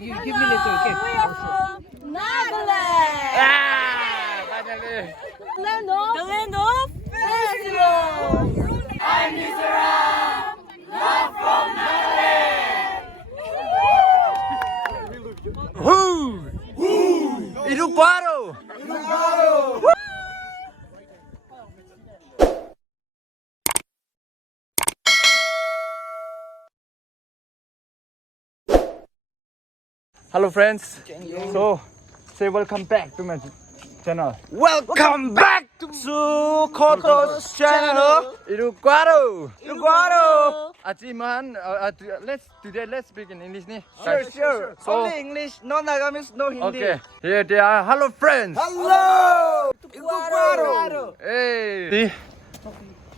You give me later, okay? We are from Nagaland. Finally. The land of festivals. I'm Mizoram. Love from Nagaland. Irugbaro. Hello friends, so say welcome back to my channel. Welcome back to Koto's channel. Irugbaro. Irugbaro. Ajiman, let's speak in English ni. Sure. So- Only English, no Nagamese, no Hindi. Okay, here they are. Hello friends. Hello. Irugbaro. Hey, see,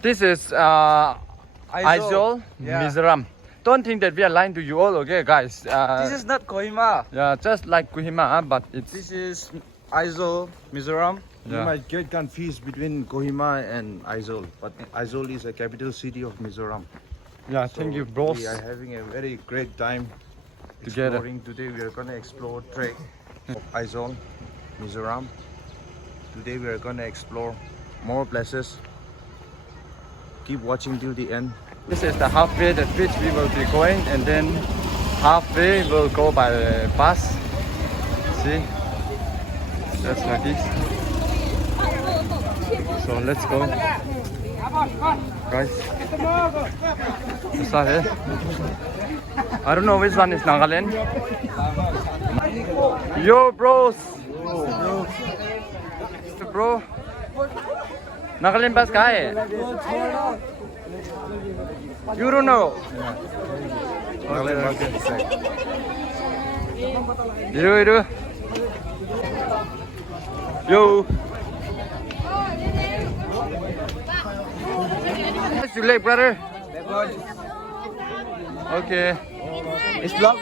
this is Aizawl, Yeah. Mizoram. Don't think that we are lying to you all, okay, guys? This is not Kohima. Yeah, just like Kohima, but it's This is Aizawl, Mizoram. yeah. You might get confused between Kohima and Aizawl, but Aizawl is a capital city of Mizoram. Yeah, thank you, bros. We are having a very great time Together. exploring. Today we are gonna explore trek of Aizawl, Mizoram. Today we are gonna explore more places. Keep watching till the end. This is the halfway that which we will be going, and then halfway we'll go by bus. See, that's like this. So let's go, guys. What's that here? I don't know which one is Nagaland. Yo, bros. Bro. Nagaland bus ka hai? You don't know. Okay. Iru. Yo. What's your leg, brother? Okay. It's vlog.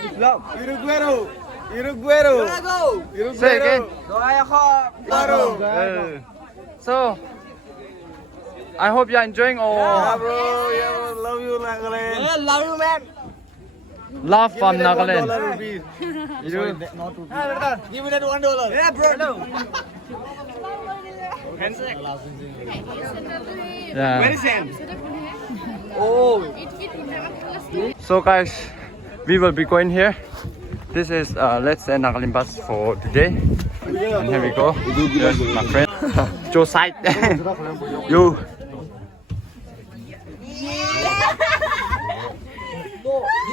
Irugbaro. Say again. Irugbaro. So, I hope you're enjoying all Bro, yeah, love you, Nagaland. Yeah, love you, man. love from Nagaland. Rupees. Iru. Give me that $1. Yeah, bro. Yeah. Where is Sam? Oh. So guys, we will be going here. This is let's say Nagaland bus for today. And here we go. Here's my friend. Joe side. Yo.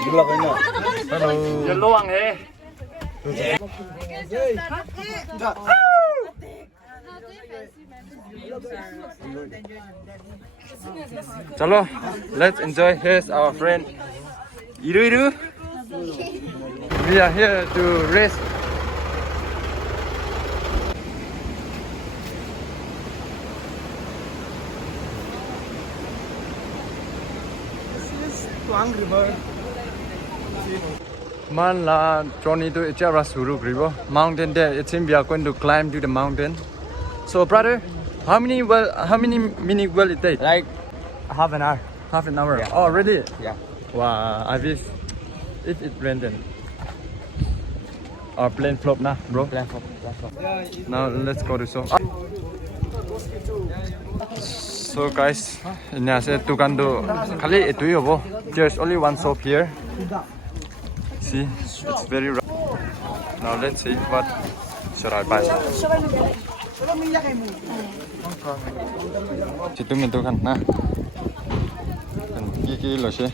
Hello. Yellow ang eh. Chalo, let's enjoy. Here's our friend Iru. We are here to rest. Tuang River. Man la journey to Ichara Suru River mountain there. It seems we are going to climb to the mountain. So brother, how many minutes will it take? Like half an hour. Half an hour. Yeah. Oh really? Yeah. Wow, I wish if it rained then. Our plane flop na, bro. Now let's go to so. So guys, inya se tukan do khali etui hobo. There's only one shop here. See, it's very rough. Now let's see what should I buy. Situ mintu kan na. Kan kiki lo se.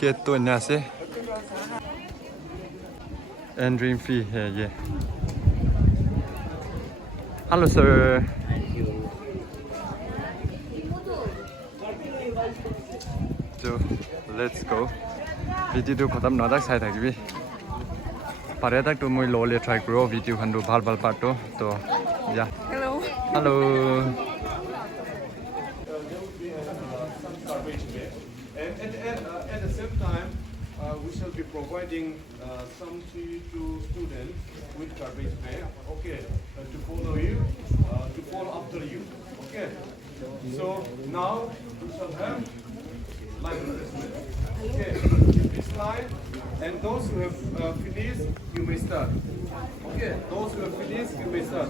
Get to inya se. Entry fee here, yeah. Hello, sir. So let's go. Video to khatam na dak sai thakbi. Pare tak to moi lo le try grow video khan do bhal part to yeah. Hello. At the same time, we shall be providing some to students with garbage bag, okay, to follow you, to follow after you, okay. So now we shall have live refreshment. Okay, this line, and those who have finished, you may start. Okay, those who have finished, you may start.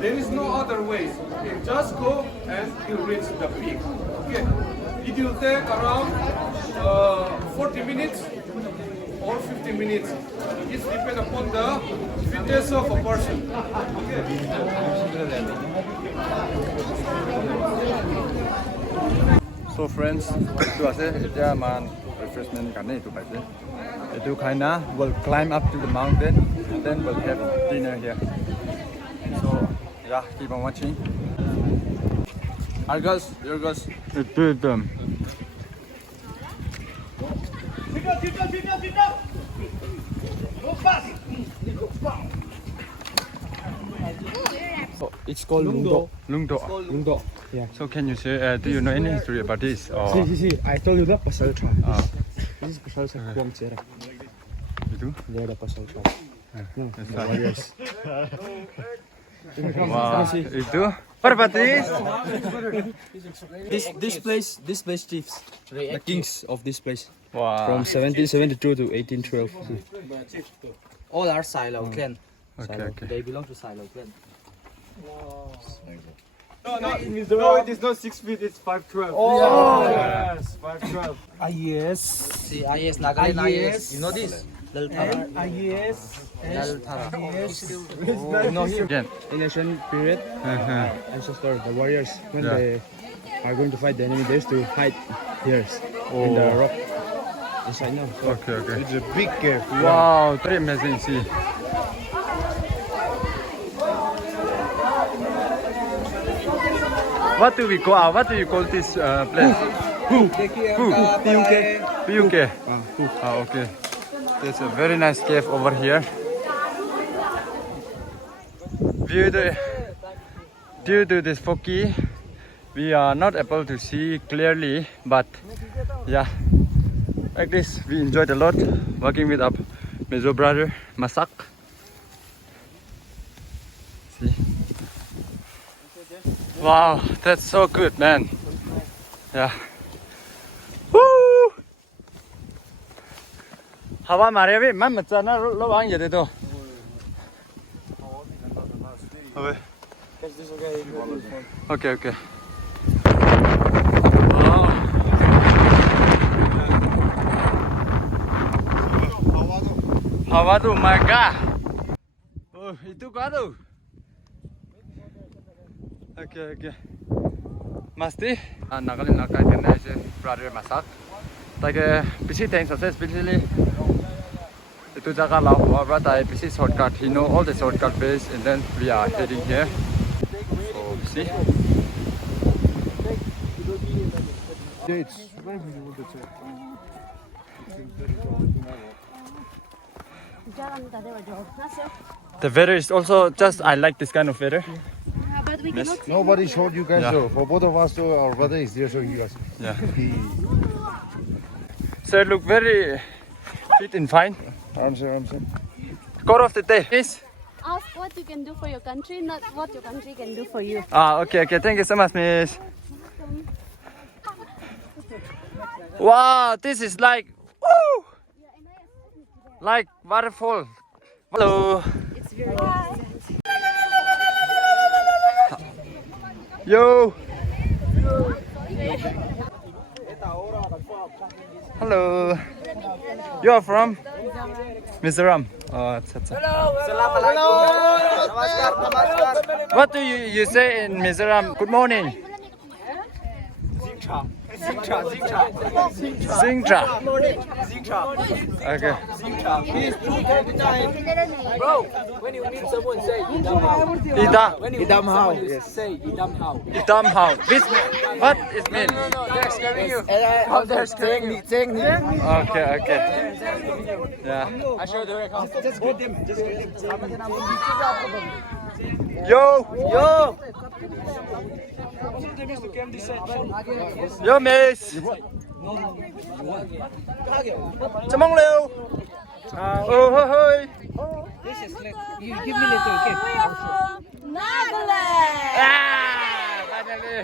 There is no other ways. Okay, just go and you reach the peak. Okay, it will take around 40 minutes or 50 minutes. It depends upon the fitness of a person. Okay. So friends, itu ase dia man refreshment karena itu pasti. Itu karena will climb up to the mountain and then we'll have dinner here. So yeah, keep on watching. Argus, Argus. Itu. Oh, it's called Lungdo. Lungdo. Yeah. So can you say, do you know any history about this? Or See, I told you the pasal trap. Ah. This is pasal sa kuam cera. itu? There the pasal trap. No, That's the right. warriors. Wow, itu? What about this? This place chiefs, the kings of this place, Wow. from 1772 to 1812. All are Silo clan. Okay, okay. They belong to Silo clan. No, it is not 6 feet, it's 5'12". Yes, 5'12". Yes. See, IS, Nagaland IS. You know this? Laltara. Yes. Laltara. Again. In ancient period, ancestor, the warriors, when Yeah. they are going to fight the enemy, they used to hide here in the rock inside now. So Okay, okay. It's a big cave. Wow, very amazing. See. What do we call? What do you call this place? Piyuke. Ah, okay. There's a very nice cave over here. Due to this foggy, we are not able to see clearly. But yeah, like this, we enjoyed a lot working with our Mizo brother Masak. See. Wow, that's so good, man. Yeah. Woo! हवा मारे अभी मैं मचा ना लो वहाँ ये दे दो अबे okay okay हवा tuh my god oh itu kah tuh okay okay masti nakalin nakai kena aja brother masak ताकि पिछली टाइम सबसे specially itu jaga lau but I visit shortcut. He know all the shortcut ways, and then we are heading here. So see. The weather is also just I like this kind of weather. But we cannot see. Nobody showed you guys Yeah. though. For both of us though, our brother is there showing you guys. Yeah. Sir, look very fit and fine. I'm saying. Quote of the day is. Ask what you can do for your country, not what your country can do for you. Ah, okay, okay. Thank you so much, miss. Wow, this is like, woo! Like waterfall. Hello. It's very Yo. Hello. You are from Mizoram. Oh, what do you say in Mizoram? Good morning. Zingtra. Okay. Bro, when you meet someone, say Idam how. Idam how. Yes. Say Idam how. Idam how. What it mean? They're scaring you. How they're scaring me. Okay, okay. Yeah. I show the way. Just greet them. Yo. Yo, miss. Chào mong liều. Oh, hoi. You give me little, okay? We are from Nagaland. Ah, finally.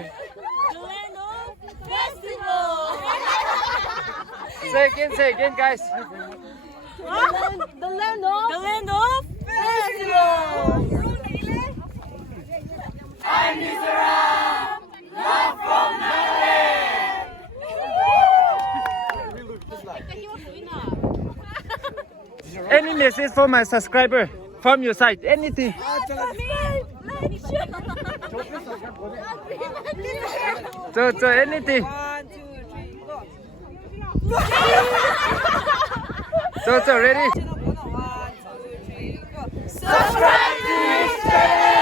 The land of festival. Say again, guys. The land of festival. I'm Mizoram, love from Nagaland. Any message for my subscriber from your side? Anything? So anything? 1, 2, 3, go. So ready? 1, 2, 3, go. Subscribe to this channel.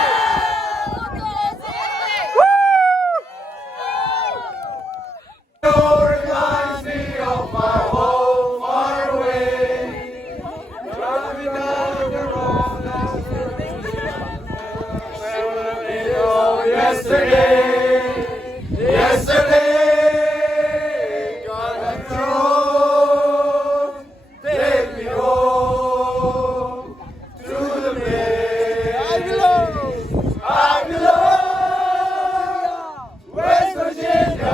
Reminds me of my home far away. Driving down the road yesterday, got a throne. Take me home to the place I belong, West Virginia.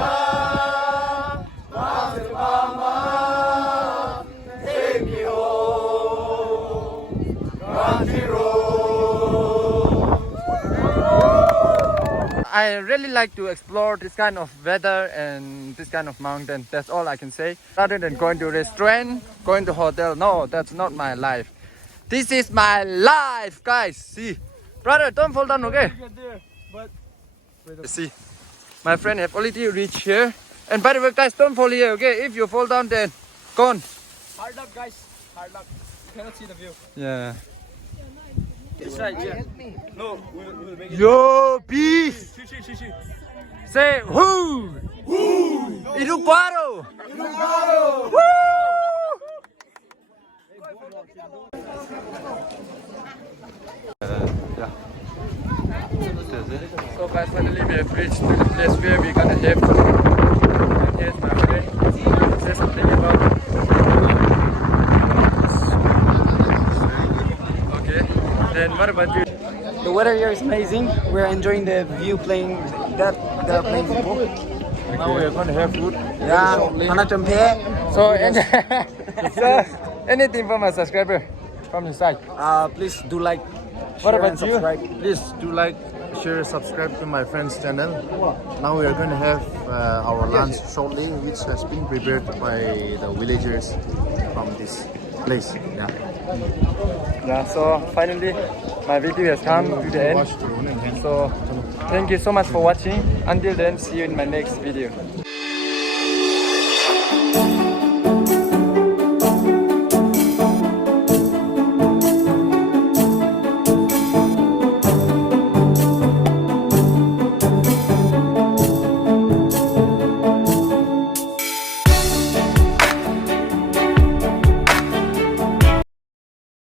I really like to explore this kind of weather and this kind of mountain. That's all I can say. Rather than going to restaurant, going to hotel, no, that's not my life. This is my life, guys. See, brother, don't fall down, okay? See, my friend have already reached here. And by the way, guys, don't fall here, okay? If you fall down, then gone. Hard luck, guys. Hard luck. You cannot see the view. Yeah. This side, yeah. No, we'll make it. Yo, peace. Shi. Say who? Who? Iruparo. Iruparo. Woo! Yeah. So guys, finally we have reached to the place where we're gonna have food. And here's my friend. Say something about it. Okay. Then what about you? The weather here is amazing. We're enjoying the view playing that they're playing football. Now we're gonna have food. Yeah, So anything from my subscriber from your side. please do like, What share, about and you? subscribe. Please do like, share, subscribe to my friend's channel. Now we are going to have our lunch shortly, which has been prepared by the villagers from this place. Yeah, so finally my video has come to the end. So thank you so much for watching. Until then, see you in my next video.